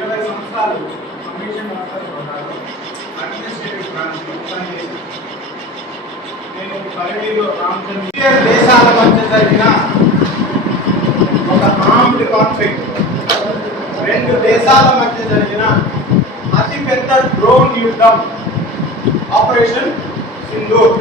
20 సంవత్సరాలు కమిషన్ వ్యవస్థలో ఉన్నారు. అడ్మినిస్ట్రేటివ్ బ్రాంచ్ పనిచేశాను. నేను పరిధిలో రామచంద్ర దేశాల మధ్య జరిగిన ఒక ఆర్మ్డ్ కాన్ఫ్లిక్ట్, రెండు దేశాల మధ్య జరిగిన అతిపెద్ద డ్రోన్ యుద్ధం ఆపరేషన్ సింధూర్.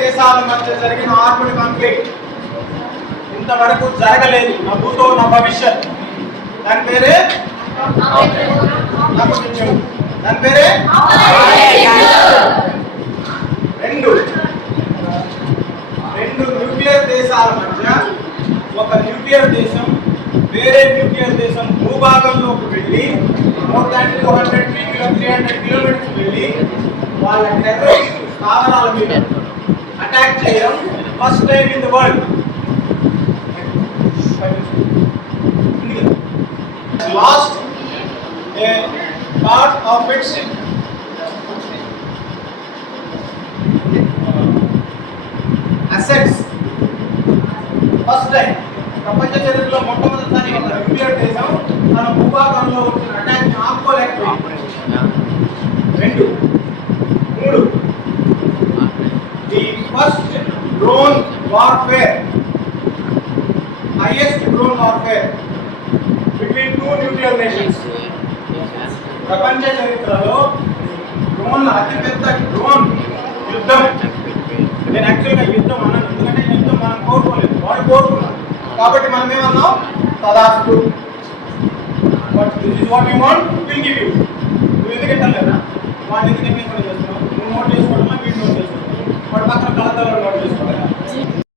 దేశాల మధ్య జరిగిన ఆర్మ్డ్ కాన్ఫ్లిక్ట్ ఇంతవరకు జరగలేదు, నా భూతో నా భవిష్యత్. దాని పేరే దాని పేరే రెండు న్యూక్లియర్ దేశాల మధ్య ఒక న్యూక్లియర్ దేశం వేరే న్యూక్లియర్ దేశం భూభాగంలోకి వెళ్ళి మోర్ దాన్ 200-300 కిలోమీటర్స్ వెళ్ళి వాళ్ళ టెర్రరిస్ట్ స్థావరాల మీద అటాక్ చేయడం first time in the world. Lost a part of its assets. First time ప్రపంచ చరిత్రలో మొట్టమొదటిసారి ఒక న్యూక్లియర్ దేశం తన భూభాగంలో వచ్చిన అటాక్ ఆపుకోలేకపోయింది. రెండు మూడు the first drone warfare, highest drone warfare between two nuclear nations. ప్రపంచ చరిత్రలో డ్రోన్ అతిపెద్ద డ్రోన్ యుద్ధం. నేను యాక్చువల్గా యుద్ధం అన్నాను ఎందుకంటే యుద్ధం మనం కోరుకోలేదు, వాడు కోరుకున్నాం కాబట్టి మనం ఏమన్నాం తదాస్తు. But this is what you want, will give you. నువ్వు ఎందుకంటే లేదా వాడిని ఎందుకు ఎక్కడ చేస్తున్నావు, నువ్వు నోట్ చేసుకోవడమా వీడు నోట్ చేసుకోవడం, వాడు పక్కన కలతలో నోట్ చేసుకోవడం.